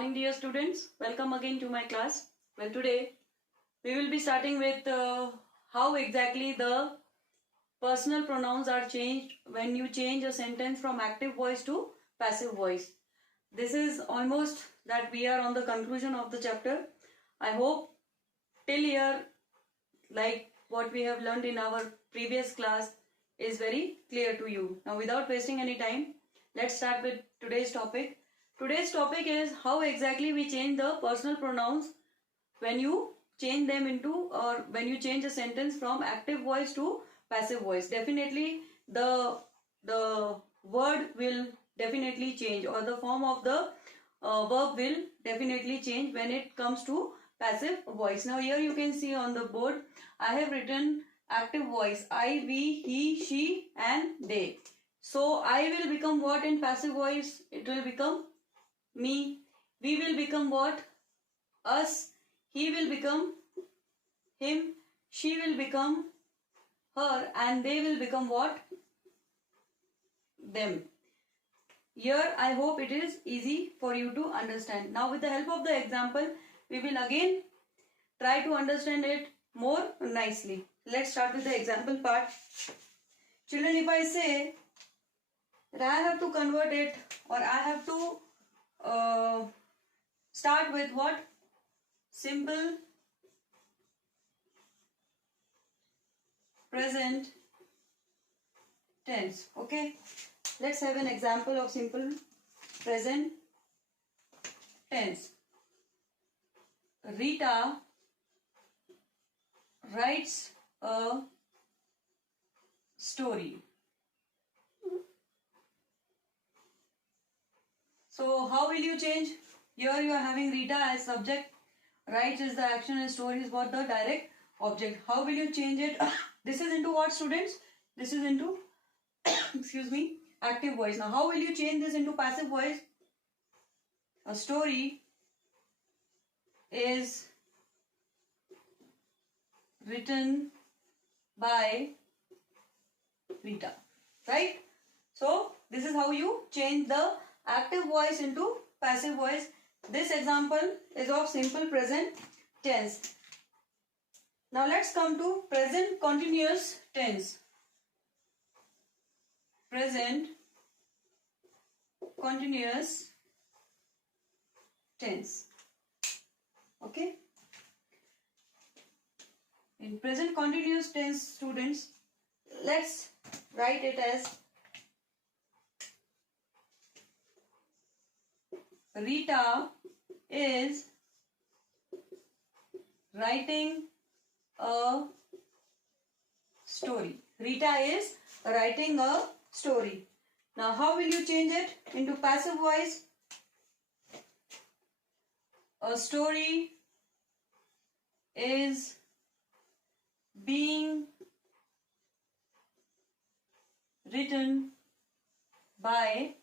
morning, dear students. Welcome again to my class. Well, today we will be starting with how exactly the personal pronouns are changed when you change a sentence from active voice to passive voice. This is almost that we are on the conclusion of the chapter. I hope till here, like what we have learned in our previous class, is very clear to you. Now, without wasting any time, let's start with today's topic. Today's topic is how exactly we change the personal pronouns when you change them into, or when you change a sentence from active voice to passive voice. Definitely the word will definitely change, or the form of the verb will definitely change when it comes to passive voice. Now here you can see on the board I have written active voice: I, we, he, she and they. So I will become what in passive voice? It will become me. We will become what? Us. He will become him. She will become her. And they will become what? Them. Here I hope it is easy for you to understand. Now with the help of the example, we will again try to understand it more nicely. Let's start with the example part. Children, if I say that I have to convert it, or I have to start with what? Simple present tense. Okay, let's have an example of simple present tense. Rita writes a story. So how will you change? Here you are having Rita as subject, writes is the action, and story is what? The direct object. How will you change it? This is into what, students? This is into excuse me, active voice. Now how will you change this into passive voice? A story is written by Rita, right? So this is how you change the active voice into passive voice. This example is of simple present tense. Now let's come to present continuous tense. Present continuous tense. Okay. In present continuous tense, students, let's write it as Rita is writing a story. Rita is writing a story. Now how will you change it into passive voice? A story is being written by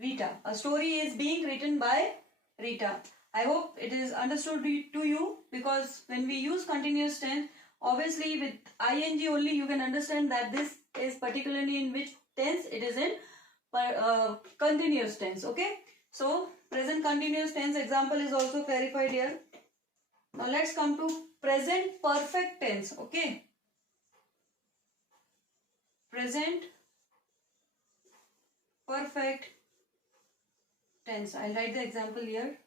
Rita. A story is being written by Rita. I hope it is understood to you, because when we use continuous tense, obviously with ing only you can understand that this is particularly in which tense. It is in continuous tense. Okay. So present continuous tense example is also clarified here. Now let's come to present perfect tense. Okay. Present perfect tense. I'll write the example here.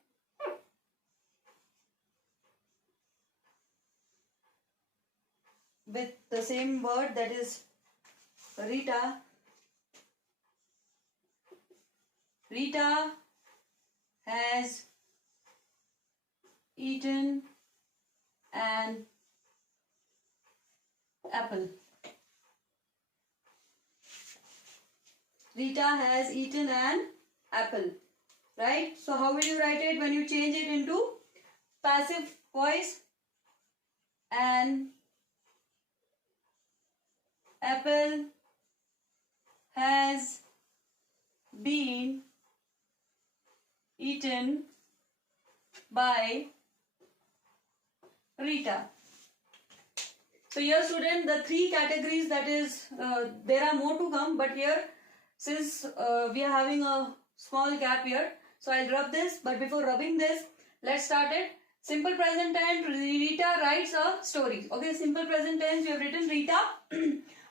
With the same word, that is Rita. Rita has eaten an apple. Rita has eaten an apple. Right? So how will you write it when you change it into passive voice? An apple has been eaten by Rita. So here, student, the three categories, that is, there are more to come, but here, since we are having a small gap here, So I'll rub this, but before rubbing this, let's start it. Simple present tense, Rita writes a story. Okay, simple present tense, you have written Rita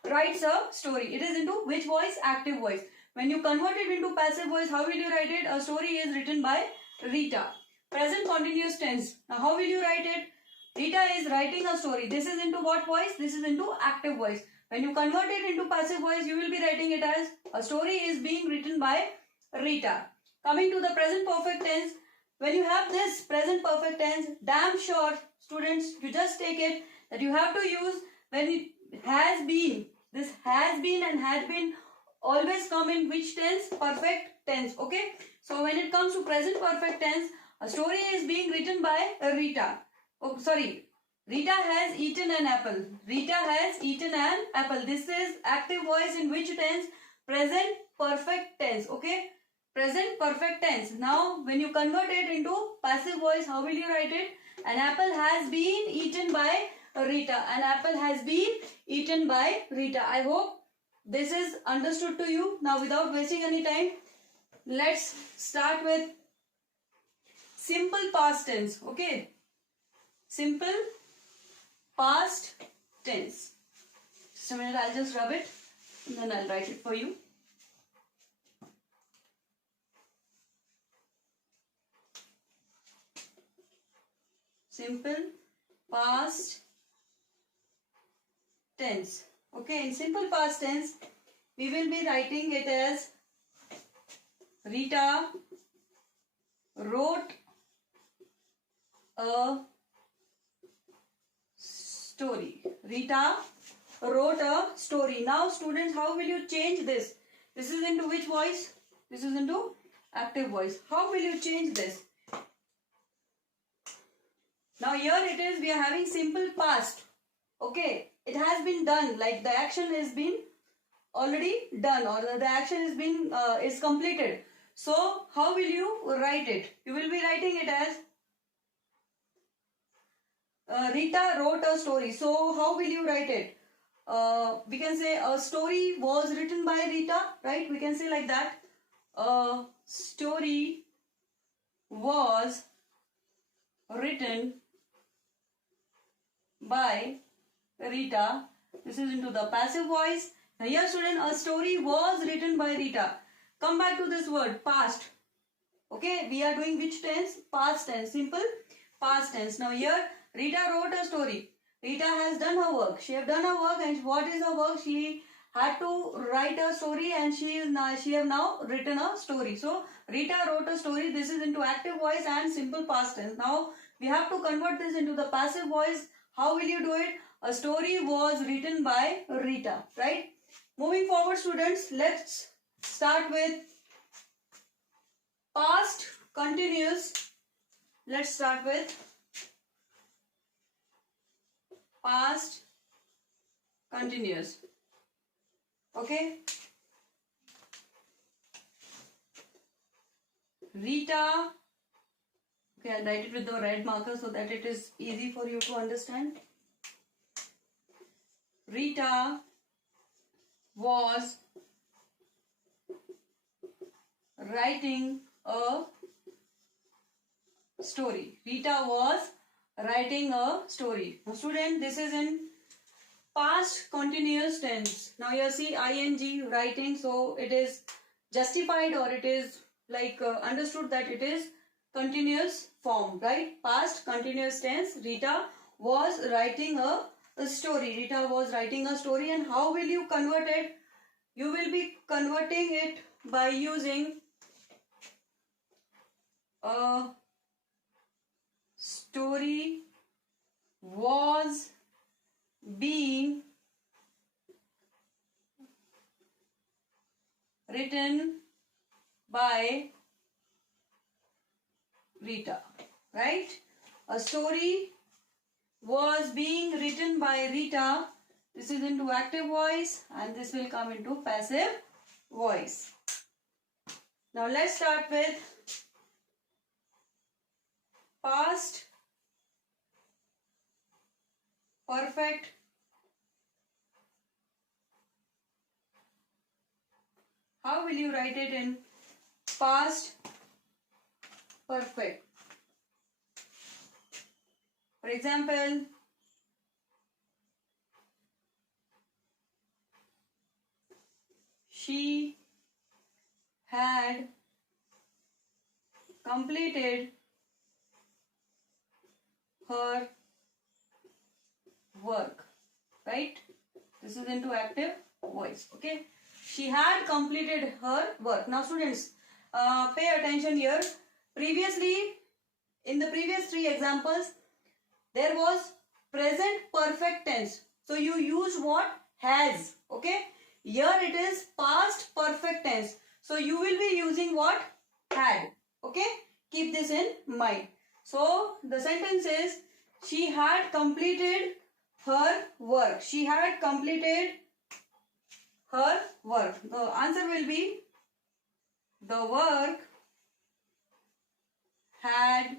writes a story. It is into which voice? Active voice. When you convert it into passive voice, how will you write it? A story is written by Rita. Present continuous tense. Now how will you write it? Rita is writing a story. This is into what voice? This is into active voice. When you convert it into passive voice, you will be writing it as a story is being written by Rita. Coming to the present perfect tense, when you have this present perfect tense, damn sure students, you just take it that you have to use when it has been. This has been and had been always come in which tense? Perfect tense. Okay. So when it comes to present perfect tense, a story is being written by Rita. Oh, sorry. Rita has eaten an apple. Rita has eaten an apple. This is active voice in which tense? Present perfect tense. Okay. Present perfect tense. Now, when you convert it into passive voice, how will you write it? An apple has been eaten by Rita. An apple has been eaten by Rita. I hope this is understood to you. Now, without wasting any time, let's start with simple past tense. Okay. Simple past tense. Just a minute, I'll just rub it and then I'll write it for you. Simple past tense. Okay, in simple past tense, we will be writing it as Rita wrote a story. Rita wrote a story. Now students, how will you change this? This is into which voice? This is into active voice. How will you change this? Now here it is, we are having simple past. Okay, it has been done, like the action has been already done, or the action has been is completed. So how will you write it? You will be writing it as Rita wrote a story. So how will you write it? We can say a story was written by Rita, right? We can say like that. A story was written by Rita. This is into the passive voice. Now here student, a story was written by Rita. Come back to this word, past. Okay, we are doing which tense? Past tense, simple past tense. Now here, Rita wrote a story. Rita has done her work. She have done her work, and what is her work? She had to write a story, and she have now written a story. So Rita wrote a story. This is into active voice and simple past tense. Now we have to convert this into the passive voice. How will you do it? A story was written by Rita, right? Moving forward students, let's start with past continuous. Let's start with past continuous. Okay. Rita. Okay, I'll write it with the red marker so that it is easy for you to understand. Rita was writing a story. Rita was writing a story. Now student, this is in past continuous tense. Now you see ing writing, so it is justified, or it is like understood that it is continuous form, right? Past continuous tense. Rita was writing a story. Rita was writing a story, and how will you convert it? You will be converting it by using a story was being written by Rita, right? A story was being written by Rita. This is into active voice, and this will come into passive voice. Now let's start with past perfect how will you write it in past perfect. For example, she had completed her work, right? This is into active voice, okay? She had completed her work. Now students, pay attention here. Previously, in the previous three examples, there was present perfect tense. So you use what? Has, okay? Here it is past perfect tense. So you will be using what? Had, okay? Keep this in mind. So the sentence is, she had completed her work. She had completed her work. The answer will be, the work had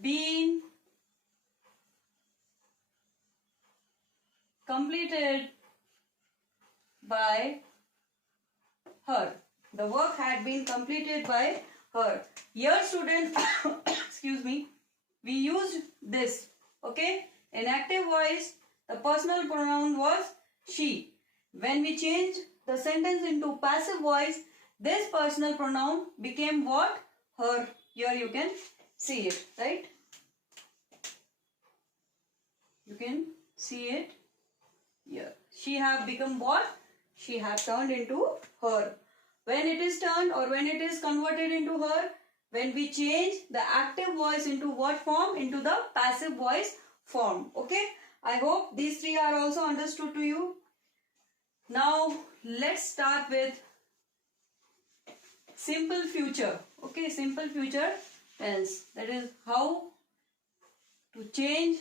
been completed by her. The work had been completed by her. Here students, excuse me, we used this, okay? In active voice, the personal pronoun was she. When we changed the sentence into passive voice, this personal pronoun became what? Her. Here you can see it, right? You can see it here. She have become what? She have turned into her. When it is turned or when it is converted into her, when we change the active voice into what form? Into the passive voice form. Okay? I hope these three are also understood to you. Now let's start with simple future. Okay, simple future tense. That is how to change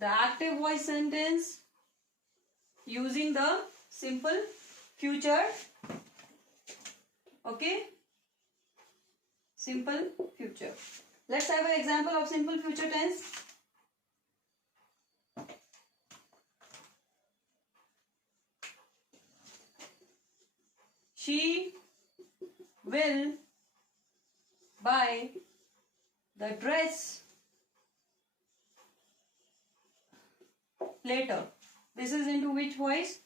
the active voice sentence using the simple future. Okay, simple future. Let's have an example of simple future tense. She will buy the dress later. This is into which voice?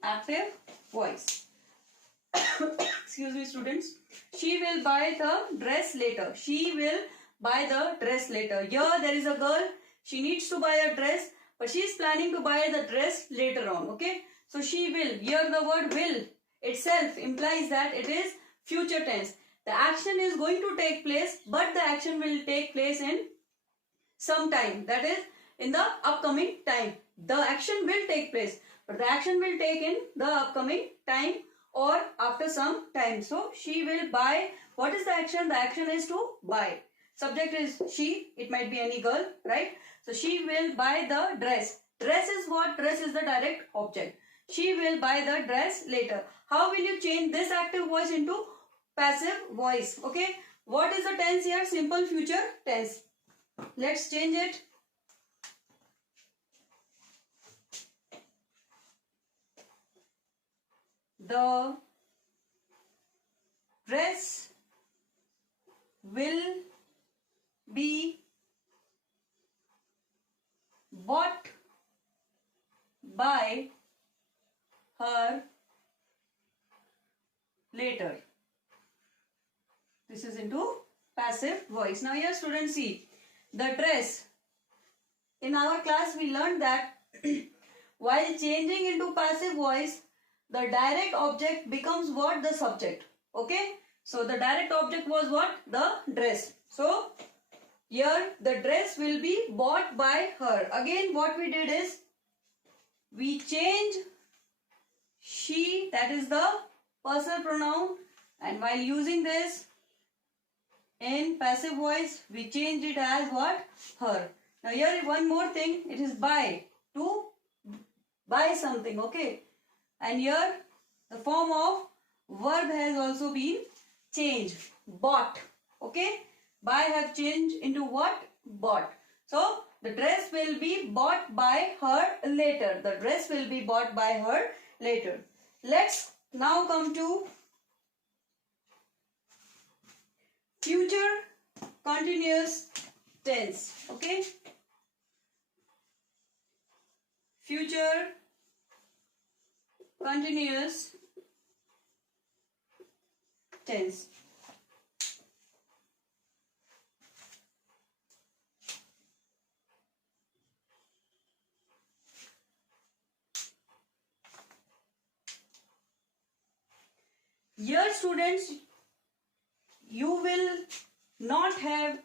Active voice. Excuse me students. She will buy the dress later. She will buy the dress later. Here there is a girl. She needs to buy a dress, but she is planning to buy the dress later on. Okay. So she will. Here the word will itself implies that it is future tense. The action is going to take place, but the action will take place in some time. That is in the upcoming time. The action will take place, but the action will take in the upcoming time or after some time. So she will buy. What is the action? The action is to buy. Subject is she. It might be any girl, right? So she will buy the dress. Dress is what? Dress is the direct object. She will buy the dress later. How will you change this active voice into passive voice? Okay. What is the tense here? Simple future tense. Let's change it. The dress will be bought by her later. This is into passive voice. Now here students see the dress. In our class we learned that while changing into passive voice, the direct object becomes what? The subject. Okay. So the direct object was what? The dress. So here the dress will be bought by her. Again what we did is we change she, that is the personal pronoun, and while using this in passive voice we change it as what? Her. Now here one more thing, it is buy, to buy something. Okay. And here the form of verb has also been changed. Bought. Okay. Buy have changed into what? Bought. So the dress will be bought by her later. The dress will be bought by her later. Let's now come to future continuous tense. Okay, future continuous tense. Here students, you will not have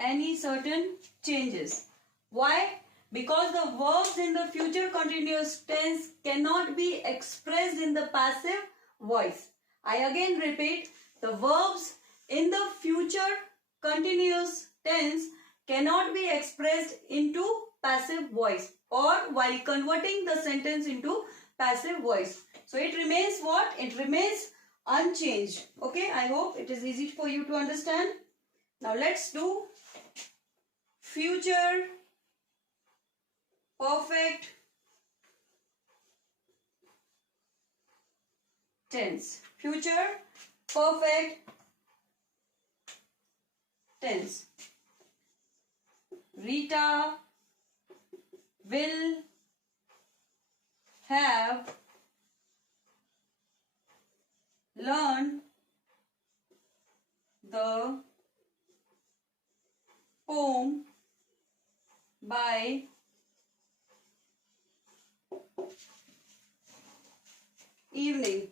any certain changes. Why? Because the verbs in the future continuous tense cannot be expressed in the passive voice. I again repeat, the verbs in the future continuous tense cannot be expressed into passive voice or while converting the sentence into passive voice. So it remains what? It remains unchanged. Okay, I hope it is easy for you to understand. Now let's do future perfect tense. Future perfect tense. Rita will have learned the poem by evening.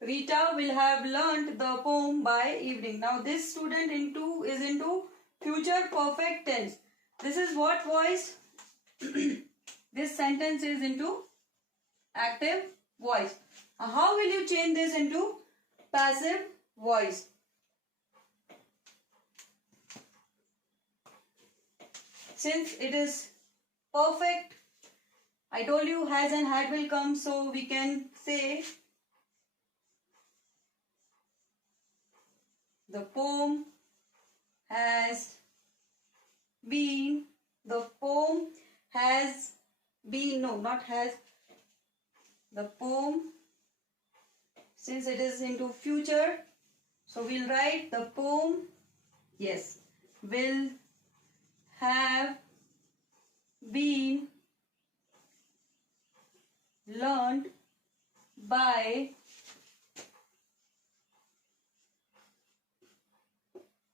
Rita will have learnt the poem by evening. Now this student is into future perfect tense. This is what voice? This sentence is into active voice. How will you change this into passive voice? Since it is perfect, I told you has and had will come, so we can say the poem has been, the poem has been, no, not has, the poem, since it is into future, so we'll write the poem, yes, will have been learned by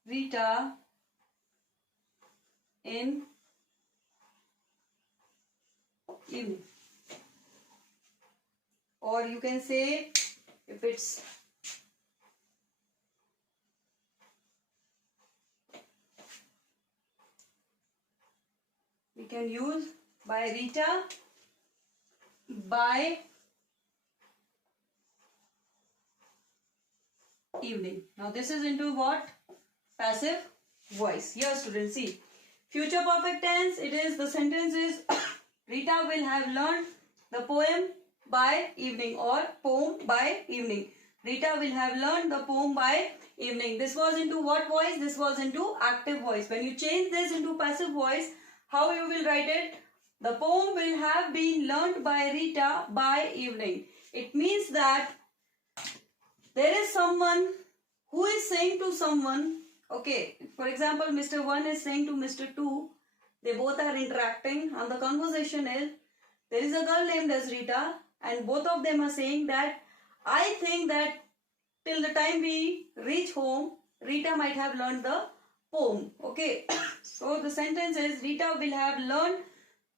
Rita in evening. Or you can say, if it's we can use by Rita by evening. Now this is into what? Passive voice. Here students, see, future perfect tense, it is, the sentence is Rita will have learned the poem by evening or poem by evening. Rita will have learned the poem by evening. This was into what voice? This was into active voice. When you change this into passive voice, how you will write it? The poem will have been learned by Rita by evening. It means that there is someone who is saying to someone, okay, for example, Mr. 1 is saying to Mr. 2, they both are interacting and the conversation is, there is a girl named as Rita and both of them are saying that I think that till the time we reach home, Rita might have learned the poem. Okay, so the sentence is Rita will have learned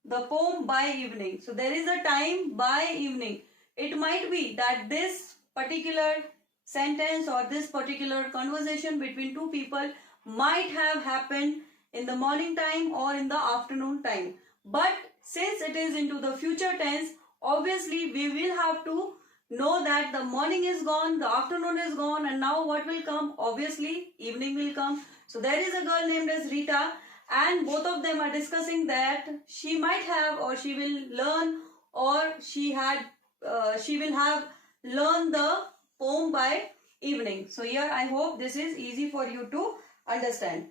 the poem by evening. So there is a time by evening. It might be that this particular sentence or this particular conversation between two people might have happened in the morning time or in the afternoon time. But since it is into the future tense, obviously we will have to know that the morning is gone, the afternoon is gone, and now what will come? Obviously evening will come. So there is a girl named as Rita and both of them are discussing that she might have or she will learn or she will have learned the poem by evening. So here I hope this is easy for you to understand.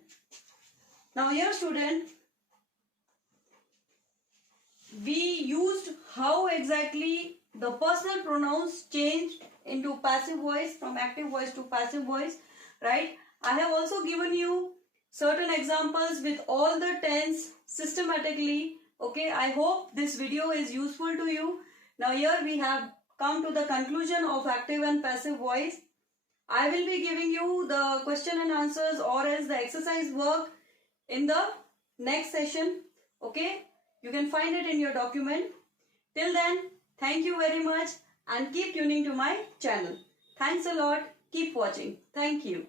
Now here student, we used how exactly the personal pronouns changed into passive voice, from active voice to passive voice, right? I have also given you certain examples with all the tense systematically. Okay, I hope this video is useful to you. Now here we have come to the conclusion of active and passive voice. I will be giving you the question and answers or else the exercise work in the next session. Okay, you can find it in your document. Till then, thank you very much and keep tuning to my channel. Thanks a lot. Keep watching. Thank you.